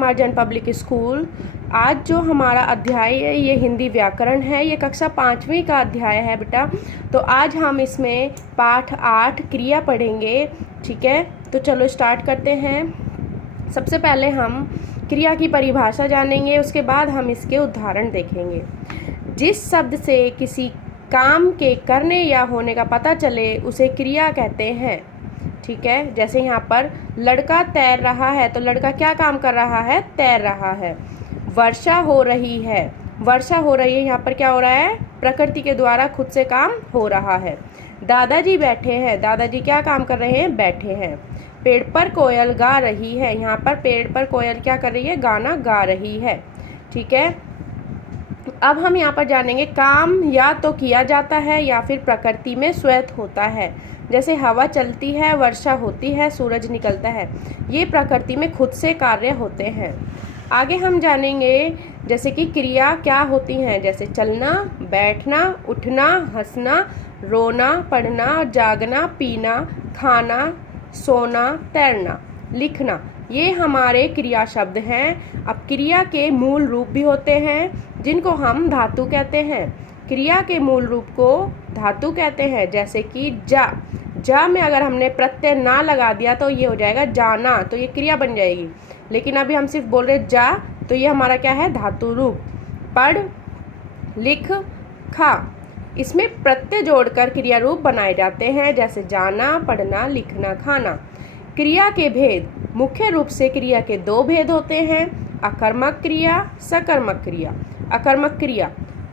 अमरजन public school. आज जो हमारा अध्याय है ये हिंदी व्याकरण है। ये कक्षा 5वीं का अध्याय है बेटा। तो आज हम इसमें पाठ 8 क्रिया पढ़ेंगे। ठीक है, तो चलो स्टार्ट करते हैं। सबसे पहले हम क्रिया की परिभाषा जानेंगे, उसके बाद हम इसके उदाहरण देखेंगे। जिस शब्द से किसी काम के करने या होने का पता चले उसे क्रिया कहते हैं। ठीक है, जैसे यहाँ पर लड़का तैर रहा है, तो लड़का क्या काम कर रहा है? तैर रहा है। वर्षा हो रही है, वर्षा हो रही है, यहाँ पर क्या हो रहा है? प्रकृति के द्वारा खुद से काम हो रहा है। दादाजी बैठे हैं, दादाजी क्या काम कर रहे हैं? बैठे हैं। पेड़ पर कोयल गा रही है, यहाँ पर पेड़ पर कोयल क्या कर रही है? गाना गा रही है। ठीक है, अब हम यहाँ पर जानेंगे काम या तो किया जाता है या फिर प्रकृति में स्वतः होता है। जैसे हवा चलती है, वर्षा होती है, सूरज निकलता है, ये प्रकृति में खुद से कार्य होते हैं। आगे हम जानेंगे जैसे कि क्रिया क्या होती हैं, जैसे चलना, बैठना, उठना, हंसना, रोना, पढ़ना, जागना, पीना, खाना, सोना, तैरना, लिखना, ये हमारे क्रिया शब्द हैं। अब क्रिया के मूल रूप भी होते हैं जिनको हम धातु कहते हैं। क्रिया के मूल रूप को धातु कहते हैं, जैसे कि जा में अगर हमने प्रत्यय ना लगा दिया तो ये हो जाएगा जाना, तो ये क्रिया बन जाएगी। लेकिन अभी हम सिर्फ बोल रहे जा, तो ये हमारा क्या है? धातु रूप। पढ़, लिख, खा, इसमें प्रत्यय जोड़कर क्रिया रूप बनाए जाते हैं, जैसे जाना, पढ़ना, लिखना, खाना। क्रिया के भेद, मुख्य रूप से क्रिया के 2 भेद होते हैं, अकर्मक क्रिया, सकर्मक क्रिया। अकर्मक क्रिया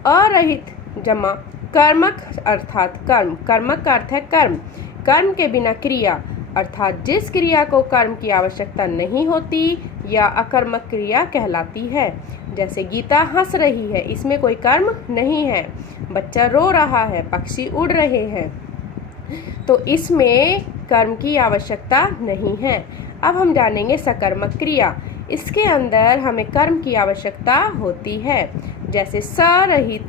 अरहित जमा कर्मक अर्थात कर्म, कर्मक का अर्थ है कर्म, कर्म के बिना क्रिया अर्थात जिस क्रिया को कर्म की आवश्यकता नहीं होती या अकर्मक क्रिया कहलाती है। जैसे गीता हंस रही है, इसमें कोई कर्म नहीं है। बच्चा रो रहा है, पक्षी उड़ रहे हैं, तो इसमें कर्म की आवश्यकता नहीं है। अब हम जानेंगे सकर्मक क्रिया। इसके अंदर हमें कर्म की आवश्यकता होती है, जैसे सहित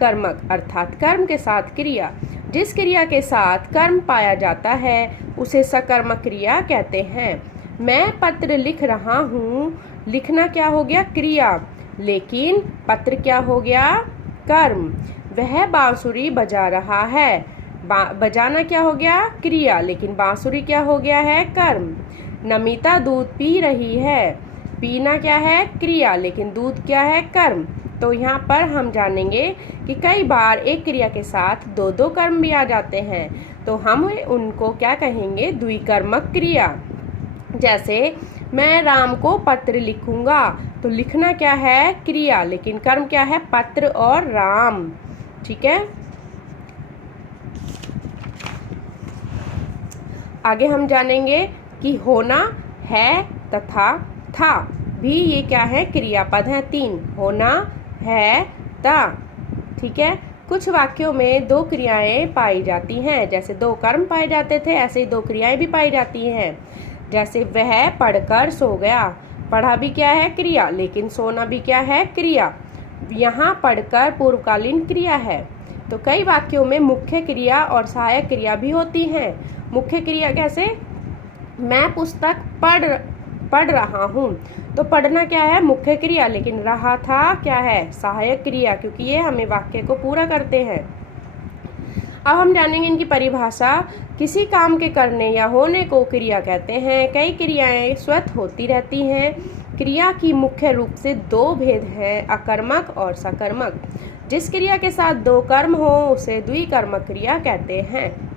कर्मक अर्थात कर्म के साथ क्रिया। जिस क्रिया के साथ कर्म पाया जाता है उसे सकर्मक क्रिया कहते हैं। मैं पत्र लिख रहा हूँ, लिखना क्या हो गया? क्रिया, लेकिन पत्र क्या हो गया? कर्म। वह बांसुरी बजा रहा है, बजाना क्या हो गया? क्रिया, लेकिन बांसुरी क्या हो गया है? कर्म। नमिता दूध पी रही है, पीना क्या है? क्रिया, लेकिन दूध क्या है? कर्म। तो यहाँ पर हम जानेंगे कि कई बार एक क्रिया के साथ 2 कर्म भी आ जाते हैं, तो हम उनको क्या कहेंगे? द्विकर्मक क्रिया। जैसे मैं राम को पत्र लिखूंगा, तो लिखना क्या है? क्रिया, लेकिन कर्म क्या है? पत्र और राम। ठीक है, आगे हम जानेंगे कि होना, है तथा था भी ये क्या है? क्रियापद हैं 3, होना, है, ता। ठीक है, कुछ वाक्यों में 2 क्रियाएं पाई जाती हैं, जैसे 2 कर्म पाए जाते थे ऐसे ही 2 क्रियाएं भी पाई जाती हैं। जैसे वह पढ़कर सो गया, पढ़ा भी क्या है? क्रिया, लेकिन सोना भी क्या है? क्रिया। यहाँ पढ़कर पूर्वकालीन क्रिया है। तो कई वाक्यों में मुख्य क्रिया और सहायक क्रिया भी होती हैं। मुख्य क्रिया कैसे? मैं पुस्तक पढ़ रहा हूँ, तो पढ़ना क्या है? मुख्य क्रिया, लेकिन रहा था क्या है? सहायक क्रिया, क्योंकि ये हमें वाक्य को पूरा करते हैं। अब हम जानेंगे इनकी परिभाषा। किसी काम के करने या होने को क्रिया कहते हैं। कई क्रियाएं स्वतः होती रहती हैं। क्रिया की मुख्य रूप से 2 भेद हैं, अकर्मक और सकर्मक। जिस क्रिया के साथ 2 कर्म हो उसे द्विकर्मक क्रिया कहते हैं।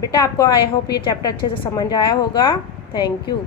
बेटा आपको आई होप ये चैप्टर अच्छे से समझ आया होगा। Thank you.